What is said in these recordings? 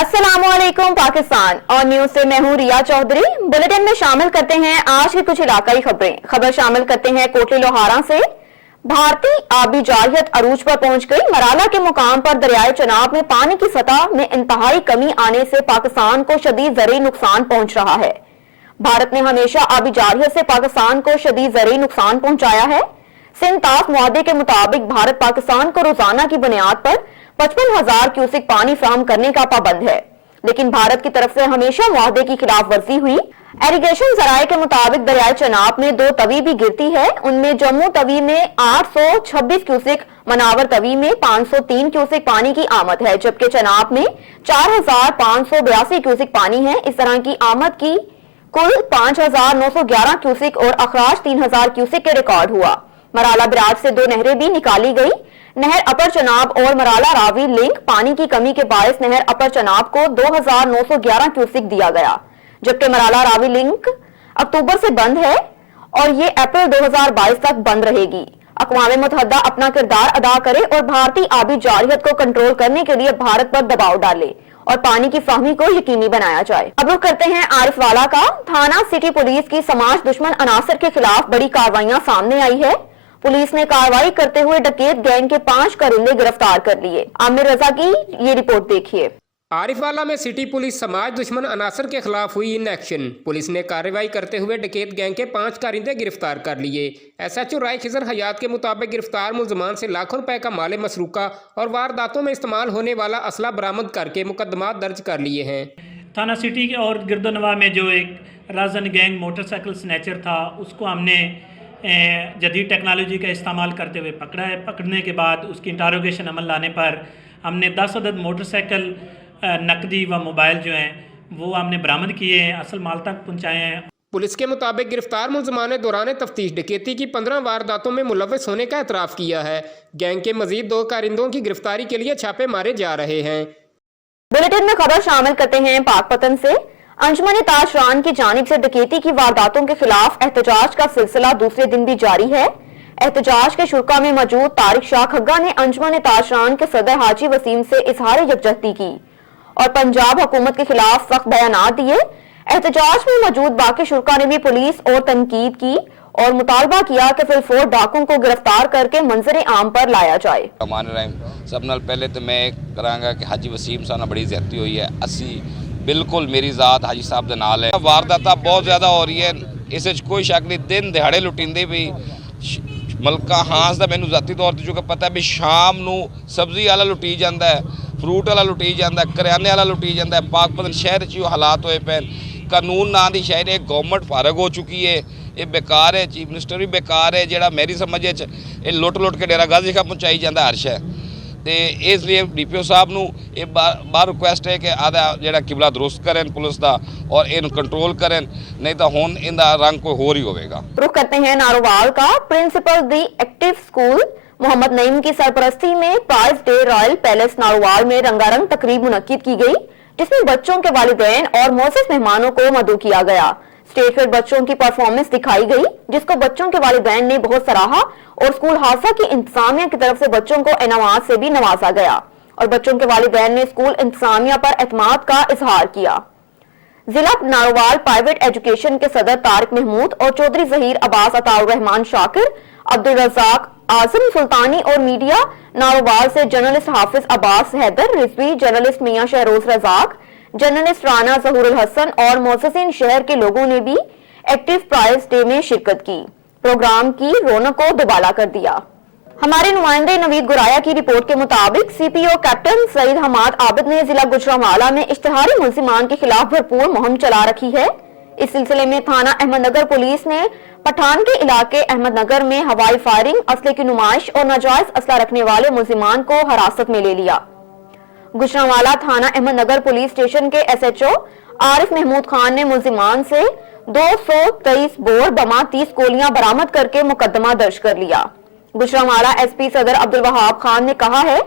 अस्सलाम वालेकुम पाकिस्तान और न्यूज से मैं हूं रिया चौधरी। बुलेटिन में शामिल करते हैं आज की कुछ इलाकाई खबरें। खबर शामिल करते हैं कोटली लोहारा से। भारतीय आबी जारियत अरूज पर पहुंच गई। मराला के मुकाम पर दरियाए चनाब में पानी की सतह में इंतहाई कमी आने से पाकिस्तान को शदीद ज़रूरी नुकसान पहुंच रहा है। भारत ने हमेशा आबी जारियत से पाकिस्तान को शदीद ज़रूरी नुकसान पहुंचाया है। सिंध ताफ मुआहदे के मुताबिक भारत पाकिस्तान को रोजाना की बुनियाद पर 55,000 क्यूसिक पानी फराहम करने का पाबंद है, लेकिन भारत की तरफ से हमेशा मुआहदे की खिलाफ वर्जी हुई। एरीगेशन जराये के मुताबिक दरियाए चनाब में 2 तवी भी गिरती है। उनमें जम्मू तवी में 826 क्यूसिक, मनावर तवी में 503 क्यूसिक पानी की आमद है, जबकि चनाब में 4,582 क्यूसिक पानी है। इस तरह की आमद की कुल 5,911 क्यूसिक और अखराज 3,000 क्यूसिक के रिकॉर्ड हुआ। मराला बराज से 2 नहरें भी निकाली गई। नहर अपर चनाब और मराला रावी लिंक पानी की कमी के बायस नहर अपर चनाब को 2,911 क्यूसिक दिया गया, जबकि मराला रावी लिंक अक्टूबर से बंद है और ये अप्रैल 2022 तक बंद रहेगी। अक़वाम मुत्तहिदा अपना किरदार अदा करे और भारतीय आबी जारियत को कंट्रोल करने के लिए भारत पर दबाव डाले और पानी की फहमी को यकीनी बनाया जाए। अब रुख करते हैं आरिफवाला का। थाना सिटी पुलिस की समाज दुश्मन अनासर के खिलाफ बड़ी कार्रवाइयां सामने आई है। पुलिस ने कार्रवाई करते हुए डकैत गैंग के 5 कारिंदे गिरफ्तार कर लिए। आमिर रजा की ये रिपोर्ट देखिए। आरिफवाला में सिटी पुलिस समाज दुश्मन अनासर के खिलाफ हुई इन एक्शन। पुलिस ने कार्रवाई करते हुए डकैत गैंग के 5 कारिंदे गिरफ्तार कर लिए। SHO राय खिजर हयात के मुताबिक गिरफ्तार मुलजमान से लाखों रुपए का माल मसरूका और वारदातों में इस्तेमाल होने वाला असला बरामद करके मुकदमा दर्ज कर लिए हैं। थाना सिटी और गिरदोनवा में जो एक राजन गैंग मोटरसाइकिल स्नैचर था, उसको हमने जदीद टेक्नोलॉजी का इस्तेमाल करते हुए पकड़ा है। पकड़ने के बाद उसकी इंटारोगेशन अमल लाने पर हमने 10 अदद मोटरसाइकिल, नकदी व मोबाइल जो हैं वो हमने बरामद किए हैं, असल माल तक पहुँचाए हैं। पुलिस के मुताबिक गिरफ्तार मुलजमान ने दौरान तफ्तीश डकैती की 15 वारदातों में मुलव्वस होने का एतराफ़ किया है। गैंग के मजीद 2 कारिंदों की गिरफ्तारी के लिए छापे मारे जा रहे हैं। बुलेटिन में खबर शामिल करते हैं पाकपतन से। अंजुमन ताशरान की जानिब से डकैती की वारदातों के खिलाफ एहतजाज का सिलसिला दूसरे दिन भी जारी है। एहतजाज के शुरा में मौजूद तारिक शाह खग्गा ने अंजुमन ताशरान के सदर हाजी वसीम से इजहार यकजहती की और पंजाब हुकूमत के खिलाफ सख्त बयानात दिए। एहतजाज में मौजूद बाकी शुरा ने भी पुलिस और तनकीद की और मुतालबा किया कि फिलफोर डाकुओं को गिरफ्तार करके मंजर आम पर लाया जाए। सब नाल पहले तो मैं करांगा कि हाजी वसीम साहब बड़ी ज्यादती हुई है। असी बिल्कुल मेरी ज़ात हाजी साहब के नाल है। वारदात बहुत ज़्यादा हो रही है, इस कोई शक नहीं। दिन दिहाड़े लुटिंदे भी मलका हांस का मैनू ज़ाती तौर पर जो पता है भी शाम नू सब्जी वाला लुटी जाता है, फ्रूट वाला लुटी जाता है, करियाने वाला लुटी जाता है। पाकपतन शहर च हालात होए पे। कानून ना की शहर एक गवर्नमेंट फारग हो चुकी है, ये बेकार है। चीफ मिनिस्टर भी बेकार है, जोड़ा मेरी समझ ये लुट के डेरा गाजी का पहुँचाई जाता हर शहर। तो इसलिए DPO साहब नू ये बार रिक्वेस्ट है कि आधा जो किबला दुरुस्त करें पुलिस का और इन कंट्रोल करें, नहीं तो हुण इनका रंग कोई होर ही होगा। रुख करते हैं नारोवाल का। Principal the active school Mohammad Naeem की सरपरस्ती में prize day royal palace Narowal में रंगारंग तकरीब मुनक्किद की गई, जिसमें बच्चों के वालिदैन और मोअज़्ज़िज़ मेहमानों को मदऊ किया गया। स्टेज पर बच्चों की परफॉर्मेंस दिखाई गई, जिसको बच्चों के वालिदैन ने बहुत सराहा और स्कूल हादसा की इंतजामिया की तरफ से बच्चों को इनामात से भी नवाजा गया और बच्चों के वालिदैन ने स्कूल इंतजामिया पर एतमाद का इजहार किया। जिला नारोवाल प्राइवेट एजुकेशन के सदर तारिक महमूद और चौधरी जहीर अब्बास, अताउर रहमान शाकिर, अब्दुल रज़ाक आजम सुल्तानी और मीडिया नारोवाल से जर्नलिस्ट हाफिज अब्बास हैदर रिजवी, जर्नलिस्ट मियां शहरोज रज़ाक, जर्नलिस्ट राना ज़हूरुल हसन और मोअज़्ज़िज़ीन शहर के लोगों ने भी एक्टिव प्राइज डे में शिरकत की। प्रोग्राम की रौनक को दुबाला कर दिया। हमारे नुमाइंदे नवीद गुराया की रिपोर्ट के मुताबिक CPO कैप्टन सईद हमाद आबिद ने जिला गुजरांवाला में इश्तिहारी मुल्जिमान के खिलाफ भरपूर मुहिम चला रखी है। इस सिलसिले में थाना अहमदनगर पुलिस ने पठान के इलाके अहमदनगर में हवाई फायरिंग, असले की नुमाइश और नाजायज असला रखने वाले मुल्जिमान को हिरासत में ले लिया। गुजरांवाला थाना अहमदनगर पुलिस स्टेशन के SHO आरिफ महमूद खान ने मुल्जिमान से 223 बोर बमा 30 गोलियां बरामद करके मुकदमा दर्ज कर लिया। गुजरांवाला SP सदर अब्दुल वहाब खान ने कहा है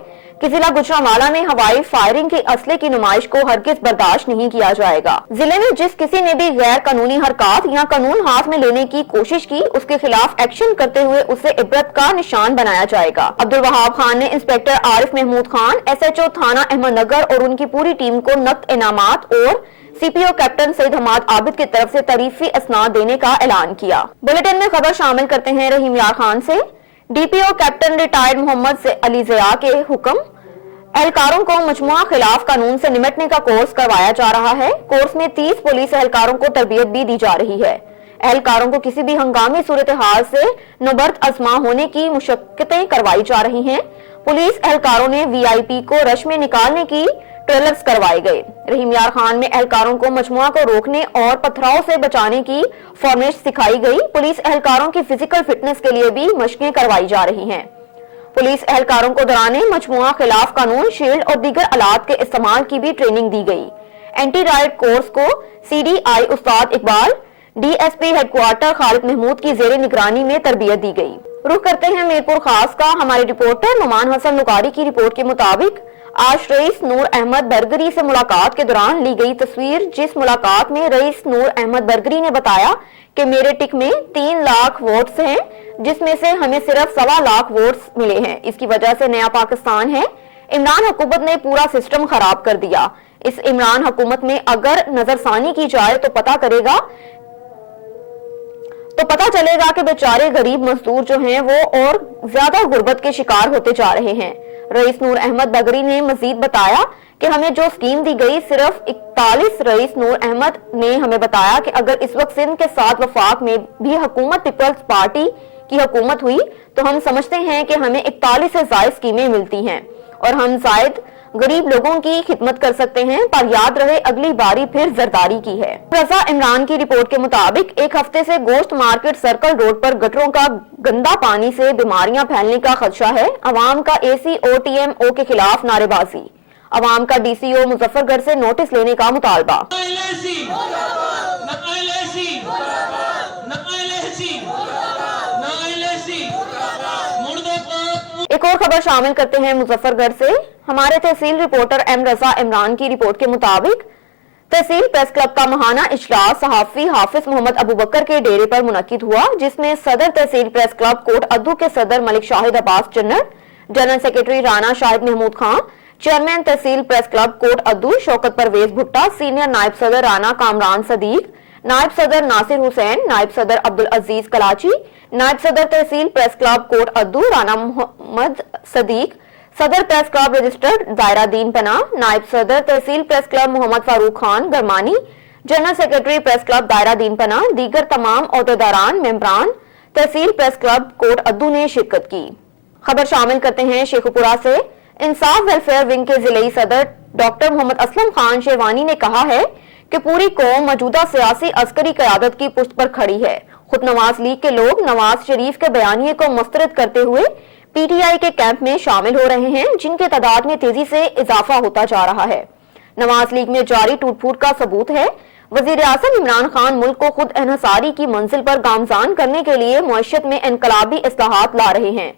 कि जिला गुजरांवाला में हवाई फायरिंग के असले की नुमाइश को हरगिज बर्दाश्त नहीं किया जाएगा। जिले में जिस किसी ने भी गैर कानूनी हरकत या कानून हाथ में लेने की कोशिश की, उसके खिलाफ एक्शन करते हुए उसे इबरत का निशान बनाया जाएगा। अब्दुल वहाब खान ने इंस्पेक्टर आरिफ महमूद खान, SHO थाना अहमदनगर और उनकी पूरी टीम को नकद इनामात और CPO कैप्टन सईद हमाद आबिद की तरफ से तारीफी असनाद देने का ऐलान किया। बुलेटिन में खबर शामिल करते हैं रहीम यार खान से। DPO कैप्टन रिटायर्ड मोहम्मद से अली ज़िया के हुक्म, एहलकारों को मजमुआ खिलाफ कानून से निपटने का कोर्स करवाया जा रहा है। कोर्स में 30 पुलिस एहलकारों को तरबियत भी दी जा रही है। एहलकारों को किसी भी हंगामी सूरत हाल से नबर्द आजमा होने की मुशक्कतें करवाई जा रही हैं। पुलिस एहलकारों ने VIP को रश में निकालने की ट्रेलर्स करवाए गए। रहीम यार खान में एहलकारों को मजमुआ को रोकने और पथराव से बचाने की फॉर्मेट सिखाई गई। पुलिस एहलकारों की फिजिकल फिटनेस के लिए भी मशकें करवाई जा रही हैं। पुलिस एहलकारों को दौरान मजमुआ खिलाफ कानून, शील्ड और दीगर आलात के इस्तेमाल की भी ट्रेनिंग दी गई। एंटी राइट कोर्स को CDI उस्ताद इकबाल, DSP हेडक्वार्टर खालिद महमूद की जेर निगरानी में तरबियत दी गई। रुख करते हैं मीरपुर खास का। हमारे रिपोर्टर नुमान हसन लुकारी की रिपोर्ट के मुताबिक आज रईस नूर अहमद बरगरी से मुलाकात के दौरान ली गई तस्वीर, जिस मुलाकात में रईस नूर अहमद बरगरी ने बताया कि मेरे टिक में 3 लाख वोट्स हैं, जिसमें से हमें सिर्फ 1.25 लाख वोट्स मिले हैं। इसकी वजह से नया पाकिस्तान है। इमरान हुकूमत ने पूरा सिस्टम खराब कर दिया। इस इमरान हुकूमत में अगर नजरसानी की जाए तो पता चलेगा कि बेचारे गरीब मजदूर जो हैं वो और ज्यादा गुर्बत के शिकार होते जा रहे हैं। रईस नूर अहमद बगरी ने मजीद बताया कि हमें जो स्कीम दी गई सिर्फ 41। रईस नूर अहमद ने हमें बताया कि अगर इस वक्त सिंध के साथ वफाक में भी हुकूमत पीपल्स पार्टी की हुकूमत हुई तो हम समझते हैं कि हमें 41 से जायद स्कीमें मिलती हैं और हम जायद गरीब लोगों की खिदमत कर सकते हैं, पर याद रहे अगली बारी फिर जरदारी की है। रजा इमरान की रिपोर्ट के मुताबिक एक हफ्ते से गोश्त मार्केट सर्कल रोड पर गटरों का गंदा पानी से बीमारियां फैलने का खदशा है। अवाम का ACOTMO के खिलाफ नारेबाजी, अवाम का DCO मुजफ्फरगढ़ से नोटिस लेने का मुतालबा। एक और खबर शामिल करते हैं मुजफ्फरगढ़ से। हमारे तहसील रिपोर्टर M रजा इमरान की रिपोर्ट के मुताबिक तहसील प्रेस क्लब का महाना इजलास सहाफी हाफिज मोहम्मद अबू बकर के डेरे पर मुनक्किद हुआ, जिसमें सदर तहसील प्रेस क्लब कोट अद्दू के सदर Malik Shahid Abbas Jannat, general secretary Rana Shahid Mahmood Khan, chairman तहसील press club Kot Addu Shaukat Parvez Bhutta, senior नायब सदर राना कामरान सदीक, नायब सदर नासिर हुसैन, नायब सदर अब्दुल अजीज कलाची, नायब सदर तहसील प्रेस क्लब कोट अद्दू राना मोहम्मद सदीक, सदर press club registered Daira Din Panah, नायब सदर तहसील press club Mohammad Farooq Khan Gurmani, general secretary press club Daira Din Panah, दीगर तमाम ओहदेदारान मेंबरान तहसील प्रेस क्लब कोट अद्दू ने शिरकत की। खबर शामिल करते हैं शेखुपुरा से। इंसाफ वेलफेयर विंग के जिले सदर डॉक्टर मोहम्मद असलम खान शेरवानी ने कहा है कि पूरी कौम मौजूदा सियासी अस्करी क़यादत की पुश्त पर खड़ी है। खुद नवाज लीग के लोग नवाज शरीफ के बयानिए को मुस्तरद करते हुए PTI के कैंप में शामिल हो रहे हैं, जिनके तादाद में तेजी से इजाफा होता जा रहा है। नवाज लीग में जारी टूट फूट का सबूत है। वजीर आज़म इमरान खान मुल्क को खुद एहसारी की मंजिल पर गामजान करने के लिए मुआशरत में इनकलाबी इस्लाहात ला रहे हैं।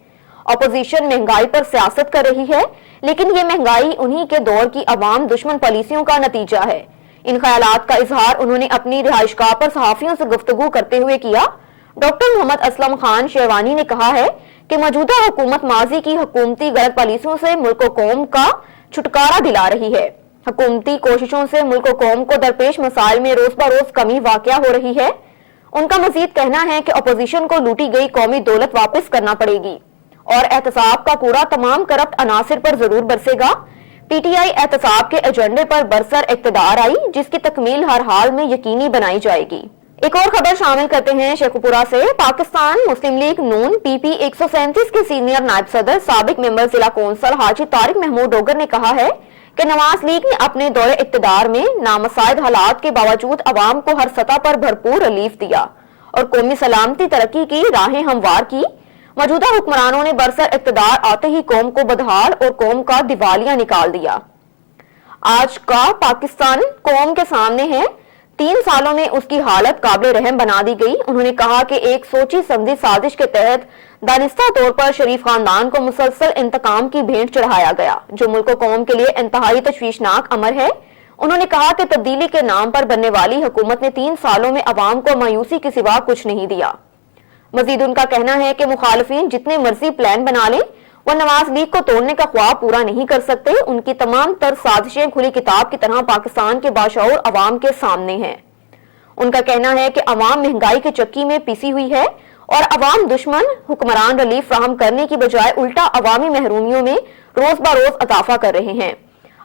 अपोजिशन महंगाई पर सियासत कर रही है, लेकिन ये महंगाई उन्हीं के दौर की अवाम दुश्मन पॉलिसियों का नतीजा है। इन ख्यालात का इजहार उन्होंने अपनी रिहाइशगाह पर सहाफियों से गुफ्तगू करते हुए किया। डॉक्टर मोहम्मद असलम खान शेरवानी ने कहा है कि मौजूदा हुकूमत माजी की हुकूमती गलत पॉलिसियों से मुल्क को कौम का छुटकारा दिला रही है। हुकूमती कोशिशों से मुल्क कौम को दरपेश मसाइल में रोज बरोज कमी वाक़या हो रही है। उनका मजीद कहना है कि अपोजिशन को लूटी गई कौमी दौलत वापस करना पड़ेगी और एहतसाब का कूड़ा तमाम करप्ट अनासिर पर जरूर बरसेगा। PTI एहतसाब के एजेंडे पर बरसर इक़्तिदार आई, जिसकी तकमील हर हाल में यकीनी बनाई जाएगी। एक और खबर शामिल करते हैं शेखुपुरा से। पाकिस्तान मुस्लिम लीग नून PP 137 के सीनियर नायब सदर साबिक मेंबर जिला कौंसल हाजी तारिक महमूद डोगर ने कहा है कि नवाज लीग ने अपने दौरे इक़्तिदार में नामसाइद हालात के बावजूद अवाम को हर सतह पर भरपूर रिलीफ दिया और कौमी सलामती तरक्की की राहें हमवार की। मौजूदा हुक्मरानों ने बरसर इक़्तिदार आते ही कौम को बदहाल और कौम का दिवालिया निकाल दिया। आज का पाकिस्तान कौम के सामने है। 3 सालों में उसकी हालत काबिल रहम बना दी गई। उन्होंने कहा कि एक सोची समझी साजिश के तहत दानिस्ता तौर पर शरीफ खानदान को मुसलसल इंतकाम की भेंट चढ़ाया गया, जो मुल्क और कौम के लिए इंतहाई तशवीशनाक अमर है। उन्होंने कहा कि तब्दीली के नाम पर बनने वाली हुकूमत ने 3 सालों में अवाम को मायूसी के सिवा कुछ नहीं दिया। मजीद उनका कहना है कि मुखालिफिन जितने मर्जी प्लान बना लें, वो नवाज लीग को तोड़ने का ख्वाब पूरा नहीं कर सकते। उनकी तमाम तर साजिशें खुली किताब की तरह पाकिस्तान के बाशऊर अवाम के सामने हैं। उनका कहना है कि अवाम महंगाई के चक्की में पिसी हुई है और अवाम दुश्मन हुक्मरान रिलीफ फ्राहम करने की बजाय उल्टा अवामी महरूमियों में रोज बरोज इजाफा कर रहे हैं।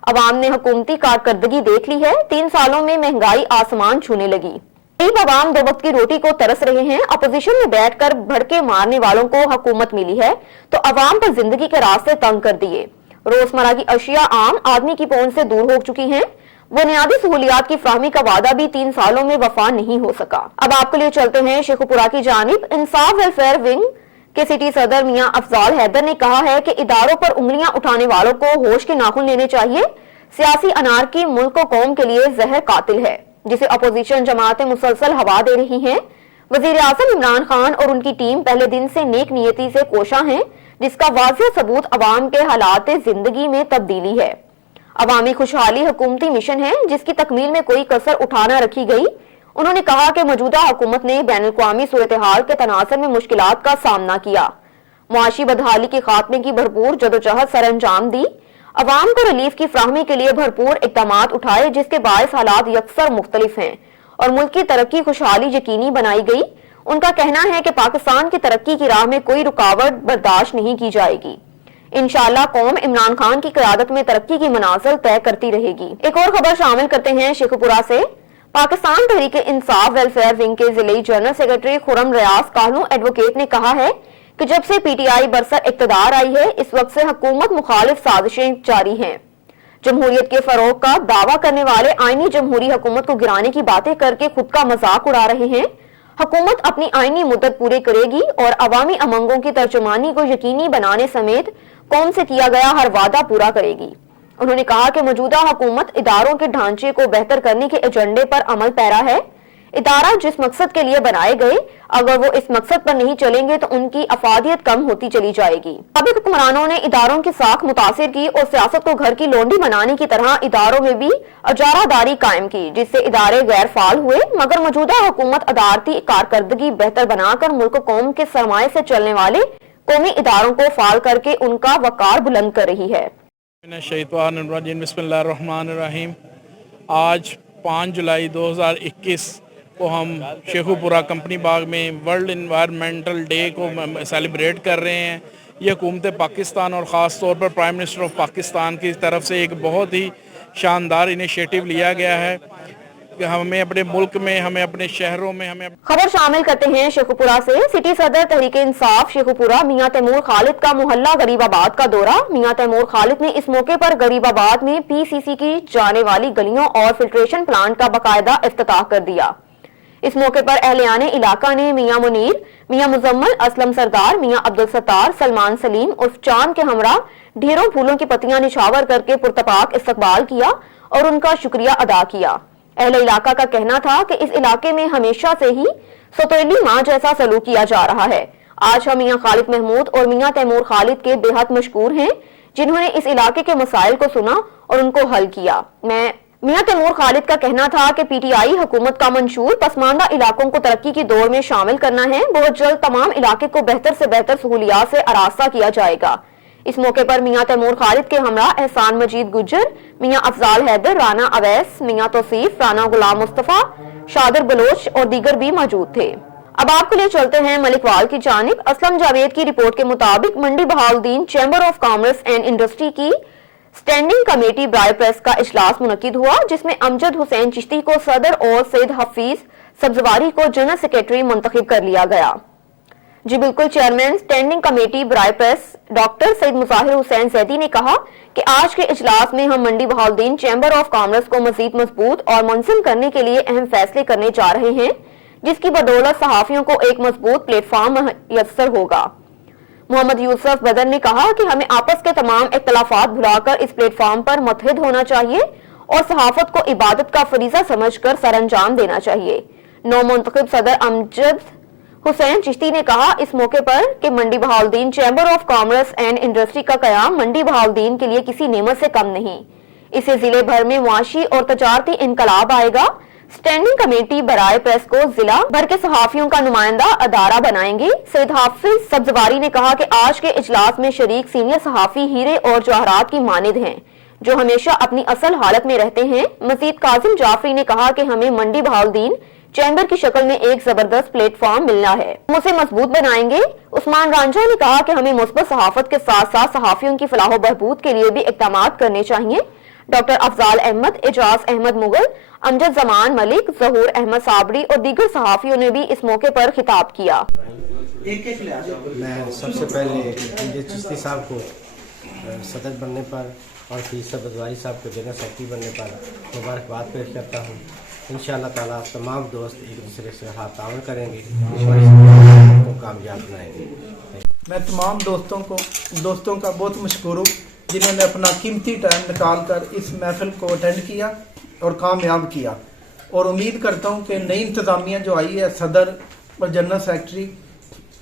अवाम ने हुकूमती कारकर्दगी देख ली है। 3 सालों में महंगाई आसमान छूने लगी। गरीब अवाम 2 वक्त की रोटी को तरस रहे हैं। अपोजिशन में बैठकर भड़के मारने वालों को हुकूमत मिली है तो अवाम पर जिंदगी के रास्ते तंग कर दिए। रोजमर्रा की अशिया आम आदमी की पहुंच से दूर हो चुकी हैं। बुनियादी सहूलियात की फराहमी का वादा भी 3 सालों में वफा नहीं हो सका। अब आपके लिए चलते हैं शेखुपुरा की जानिब। इंसाफ वेलफेयर विंग के सिटी सदर मियां अफजाल हैदर ने कहा है कि इदारों पर उंगलियां उठाने वालों को होश के नाखून लेने चाहिए। सियासी अनारकी मुल्क और कौम के लिए जहर कातिल है, जिसे अपोजिशन जमातें मुसलसल हवा दे रही हैं। वजीर आजम इमरान खान और उनकी टीम पहले दिन से नेक नियति से कोशा हैं, जिसका वाज़ेह सबूत अवाम के हालात जिंदगी में तब्दीली है। अवामी खुशहाली हुकूमती मिशन है, जिसकी तकमील में कोई कसर उठा न रखी गई। उन्होंने कहा कि मौजूदा हुकूमत ने बैनुल-अक़वामी सूरत-ए-हाल के तनासर में मुश्किलात का सामना किया, मुआशी बदहाली के खात्मे की भरपूर जदोजहद सर अंजाम दी, अवाम को रिलीफ की फ्राहमी के लिए भरपूर इक़दामात उठाए, जिसके बायस हालात यकसर मुख्तलिफ हैं और मुल्क की तरक्की खुशहाली यकीनी बनाई गई। उनका कहना है कि पाकिस्तान की तरक्की की राह में कोई रुकावट बर्दाश्त नहीं की जाएगी। इंशाअल्लाह कौम इमरान खान की क़यादत में तरक्की की मनाज़िल तय करती रहेगी। एक और खबर शामिल करते हैं शेखुपुरा से। पाकिस्तान तहरीक इंसाफ वेलफेयर विंग के जिले जनरल सेक्रेटरी खुरम रियाज काहलू एडवोकेट ने कहा है कि जब से पीटीआई बरसर इक़्तिदार आई है, इस वक्त से हुकूमत मुखालिफ साजिशें जारी हैं। जमहूरियत के फरोग का दावा करने वाले आईनी जमहूरी हुकूमत को गिराने की बातें करके खुद का मजाक उड़ा रहे हैं। हुकूमत अपनी आईनी मुद्दत पूरी करेगी और अवामी अमंगों की तर्जुमानी को यकीनी बनाने समेत कौम से किया गया हर वादा पूरा करेगी। उन्होंने कहा कि मौजूदा हुकूमत इदारों के ढांचे को बेहतर करने के एजेंडे पर अमल पैरा है। इदारा जिस मकसद के लिए बनाए गए, अगर वो इस मकसद पर नहीं चलेंगे तो उनकी अफादियत कम होती चली जाएगी। साबिक हुक्मरानों ने इदारों की साख मुतासिर की और सियासत को घर की लोंडी बनाने की तरह इदारों में भी अजारादारी कायम की, जिससे इदारे गैर फाल हुए। मगर मौजूदा हुकूमत अदालती कारकर्दगी बेहतर बनाकर मुल्क कौम के सरमाए से चलने वाले कौमी इदारों को फाल करके उनका वकार बुलंद कर रही है। बिस्मिल्लाहिर्रहमानिर्रहीम। आज 5 जुलाई 2021 को हम शेखुपुरा कंपनी बाग में वर्ल्ड इन्वायरमेंटल डे को सेलिब्रेट कर रहे हैं। ये हुकूमत पाकिस्तान और ख़ास तौर पर प्राइम मिनिस्टर ऑफ पाकिस्तान की तरफ से एक बहुत ही शानदार इनिशिएटिव लिया गया है कि हमें अपने मुल्क में, हमें अपने शहरों में, हमें। खबर शामिल करते हैं शेखुपुरा से। सिटी सदर तहरीक इंसाफ शेखुपुरा मियां तैमूर खालिद का मोहल्ला गरीबाबाद का दौरा। मियां तैमूर खालिद ने इस मौके पर गरीबाबाद में पीसीसी की जाने वाली गलियों और फिल्ट्रेशन प्लांट का बाकायदा इफ्तिताह कर दिया। इस मौके पर अहलियाने इलाका ने मियां मुनीर, मियां मुजम्मल, असलम सरदार, मियां अब्दुल सत्तार, सलमान सलीम उर्फ चांद के हमरा ढेरों फूलों की पत्तियां निछावर करके पुरतपाक इस्तकबाल किया और उनका शुक्रिया अदा किया। अहले इलाका का कहना था कि इस इलाके में हमेशा से ही सौतेली मां जैसा सलूक किया जा रहा है। आज हम मियां खालिद महमूद और मियां तैमूर खालिद के बेहद मशकूर हैं, जिन्होंने इस इलाके के मसाइल को सुना और उनको हल किया। मियां तैमूर खालिद का कहना था कि पीटीआई हुकूमत का मंशूर पसमानदा इलाकों को तरक्की की दौड़ में शामिल करना है। बहुत जल्द तमाम इलाके को बेहतर से बेहतर सहूलियात से आरास्ता किया जाएगा। इस मौके पर मियां तैमूर खालिद के हमरा एहसान मजीद गुज्जर, मियां अफजाल हैदर, राना अवैस, मियां तौसीफ, राना गुलाम मुस्तफा, शादिर बलोच और दीगर भी मौजूद थे। अब आपके लिए चलते हैं मलिकवाल की जानिब। असलम जावेद की रिपोर्ट के मुताबिक Mandi Bahauddin chamber of commerce and industry की स्टैंडिंग कमेटी ब्राय प्रेस का इजलास मुनक्किद हुआ, जिसमें अमजद हुसैन चिश्ती को सदर और सैयद हफीज सब्जवारी को जनरल सेक्रेटरी मुंतखब कर लिया गया। जी बिल्कुल, चेयरमैन स्टैंडिंग कमेटी ब्राय प्रेस डॉक्टर सैयद मुजाहिर हुसैन जैदी ने कहा कि आज के इजलास में हम Mandi Bahauddin chamber of commerce को मजीद मजबूत और मुनज़िम करने के लिए अहम फैसले करने जा रहे हैं, जिसकी बदौलत सहाफियों को एक मजबूत प्लेटफॉर्म मुयस्सर होगा। मोहम्मद यूसुफ बदर ने कहा कि हमें आपस के तमाम इख्तलाफात भुलाकर इस प्लेटफॉर्म पर मुत्तहिद होना चाहिए और सहाफत को इबादत का फरीजा समझकर सरअंजाम देना चाहिए। नौ मुंतखब सदर अमजद हुसैन चिश्ती ने कहा इस मौके पर कि Mandi Bahauddin chamber of commerce and industry का कयाम मंडी बहाउद्दीन के लिए किसी नेमत से कम नहीं, इससे जिले भर में मुआशी और तजारती इनकलाब आएगा। स्टैंडिंग कमेटी बराए प्रेस को जिला भर के सहाफियों का नुमाइंदा अदारा बनाएंगे। सैयद हाफिज सब्जवारी ने कहा कि आज के इजलास में शरीक सीनियर सहाफी हीरे और जवाहरात की मानिद हैं जो हमेशा अपनी असल हालत में रहते हैं। मजीद काजिम जाफरी ने कहा कि हमें मंडी बहाउद्दीन चैम्बर की शक्ल में एक जबरदस्त प्लेटफॉर्म मिलना है, हम उसे मजबूत बनाएंगे। उस्मान रांझा ने कहा कि हमें मुस्बत सहाफत के साथ साथ सहाफियों की फलाह बहबूद के लिए भी इक़दाम करने चाहिए। डॉक्टर अफजाल अहमद, एजाज अहमद मुगल, अमजद जमान मलिक, जहूर अहमद साबरी और दीगर सहाफियों ने भी इस मौके पर खिताब किया। मैं सबसे पहले चिश्ती साहब को सदर बनने पर और फिर सब्जवारी साहब को जनरल सेक्रेटरी बनने पर मुबारकबाद पेश करता हूँ। इंशाअल्लाह ताला तमाम दोस्त एक दूसरे से हाथ ताउन करेंगे और इस को कामयाब बनाएंगे। मैं तमाम दोस्तों का बहुत मशकूर हूँ जिन्होंने अपना कीमती टाइम निकाल कर इस महफिल को अटेंड किया और कामयाब किया, और उम्मीद करता हूँ कि नई इंतज़ामिया जो आई है, सदर और जनरल सेक्रेटरी,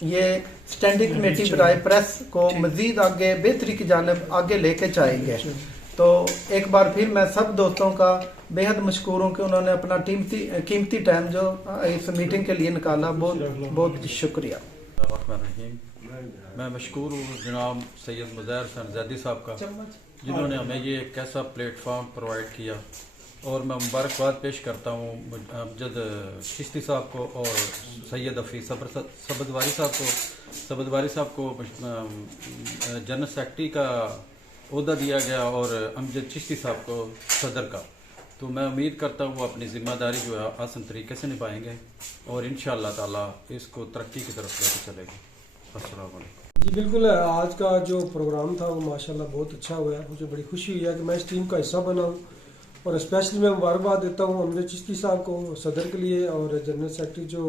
ये स्टैंडिंग कमेटी बराए प्रेस को मज़ीद आगे बेहतरी की जानिब आगे लेके जाएंगे। तो एक बार फिर मैं सब दोस्तों का बेहद मशकूर हूँ कि उन्होंने अपना कीमती टाइम जो इस मीटिंग के लिए निकाला। बहुत बहुत शुक्रिया। मैं मशकूर हूँ जनाब सैयद मुज़ैर हसन ज़ैदी साहब का, जिन्होंने हमें ये एक ऐसा प्लेटफॉर्म प्रोवाइड किया, और मैं मुबारकबाद पेश करता हूँ अमजद चिश्ती साहब को और सैयद हफीज़ सब्जवारी साहब को जनरल सेक्रेटरी का ओहदा दिया गया और अमजद चिश्ती साहब को सदर का। तो मैं उम्मीद करता हूँ वो अपनी ज़िम्मेदारी जो है आसान तरीके से निभाएंगे और इंशाअल्लाह ताला इसको तरक्की की तरफ लेकर चलेंगे। अस्सलाम वालेकुम। जी बिल्कुल, आज का जो प्रोग्राम था वो माशाल्लाह बहुत अच्छा हुआ है। मुझे बड़ी खुशी हुई है कि मैं इस टीम का हिस्सा बना हूँ, और स्पेशली मैं मुबारकबाद देता हूँ अमजद चिश्ती साहब को सदर के लिए, और जनरल सेक्रेटरी जो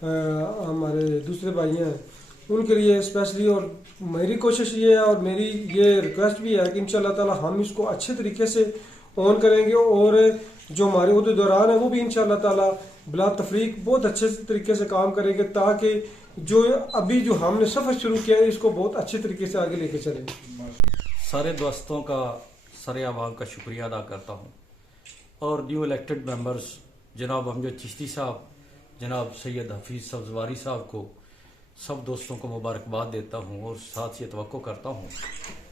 हमारे दूसरे भाई हैं उनके लिए स्पेशली। और मेरी कोशिश ये है और मेरी ये रिक्वेस्ट भी है कि इंशाअल्लाह ताला हम इसको अच्छे तरीके से ऑन करेंगे, और जो हमारे उहदे दौरान है वो भी इंशाअल्लाह ताला बिला तफरीक बहुत अच्छे तरीके से काम करेंगे, ताकि जो अभी जो हमने सफ़र शुरू किया है इसको बहुत अच्छे तरीके से आगे लेके चलें। सारे दोस्तों का सारे आवाम का शुक्रिया अदा करता हूँ, और न्यू इलेक्टेड मेंबर्स जनाब अमजद चिश्ती साहब, जनाब सैयद हफीज़ सब्जवारी साहब को, सब दोस्तों को मुबारकबाद देता हूँ, और साथ ये तवक्को करता हूँ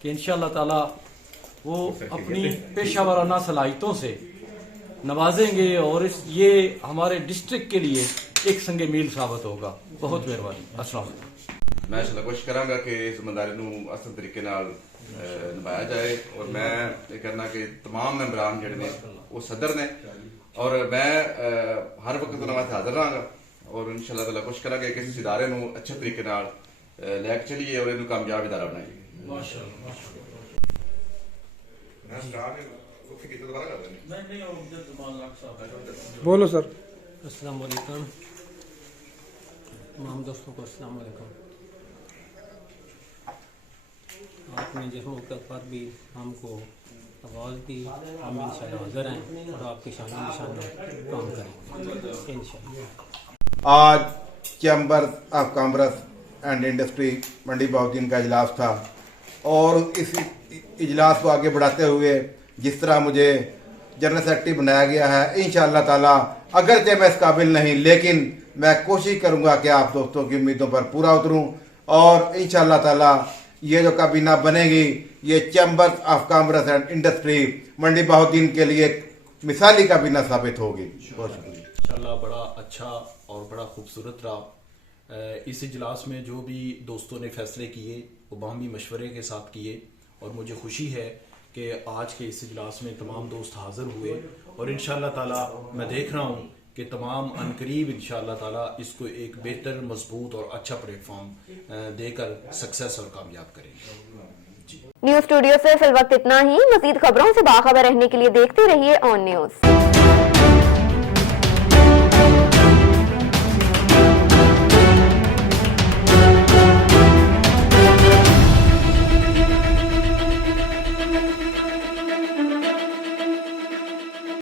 कि इंशाअल्लाह ताला वो अपनी पेशा वाराना सलाहियतों से नवाजेंगे, और ये हमारे डिस्ट्रिक्ट के लिए एक संगे मील साबित होगा। बहुत मेहरबानी। अस्सलाम वालेकुम। मैं कोशिश करांगा कि जिम्मेदारी नूं असल तरीके नाल निभाया जाए, और मैं ये कहना कि तमाम मैंबरान जिहड़े ने वो सदर ने, और मैं हर वक्त उन्हां वास्ते हाज़र रहांगा, और इंशाअल्लाह ताला कोशिश करांगे कि इस इदारे नूं अच्छे तरीके नाल लैके चलिए और इहनूं कामयाब इदारा बनाइए। माशाअल्लाह। बोलो सर। अस्सलाम वालेकुम, तमाम दोस्तों को अस्सलाम वालेकुम। आपने जिस मौके पर भी हमको आवाज़ दी, हम इंशाअल्लाह हाज़िर हैं और आपके शान निशान काम करेंगे इंशाअल्लाह। आज chamber of commerce and industry Mandi Bahauddin का इजलास था, और इस इजलास को आगे बढ़ाते हुए जिस तरह मुझे जनरल सेक्रेटरी बनाया गया है, इंशाअल्लाह ताला अगरचे मैं इस काबिल नहीं, लेकिन मैं कोशिश करूंगा कि आप दोस्तों की उम्मीदों पर पूरा उतरूं, और इंशाअल्लाह ताला ये जो काबीना बनेगी ये chamber of commerce and industry Mandi Bahauddin के लिए मिसाली काबीना साबित होगी। बहुत शुक्रिया। इंशाअल्लाह बड़ा अच्छा और बड़ा खूबसूरत रहा। इस इजलास में जो भी दोस्तों ने फैसले किए वो बाहमी मशवरे के साथ किए, और मुझे खुशी है कि आज के इस इजलास में तमाम दोस्त हाज़िर हुए, और इंशाअल्लाह ताला मैं देख रहा हूँ कि तमाम अनकरीब इंशाअल्लाह ताला इसको एक बेहतर, मजबूत और अच्छा प्लेटफॉर्म देकर सक्सेस और कामयाब करेंगे। न्यूज़ स्टूडियो से फिल वक्त इतना ही। मजीद खबरों से बाखबर रहने के लिए देखते रहिए ऑन न्यूज़।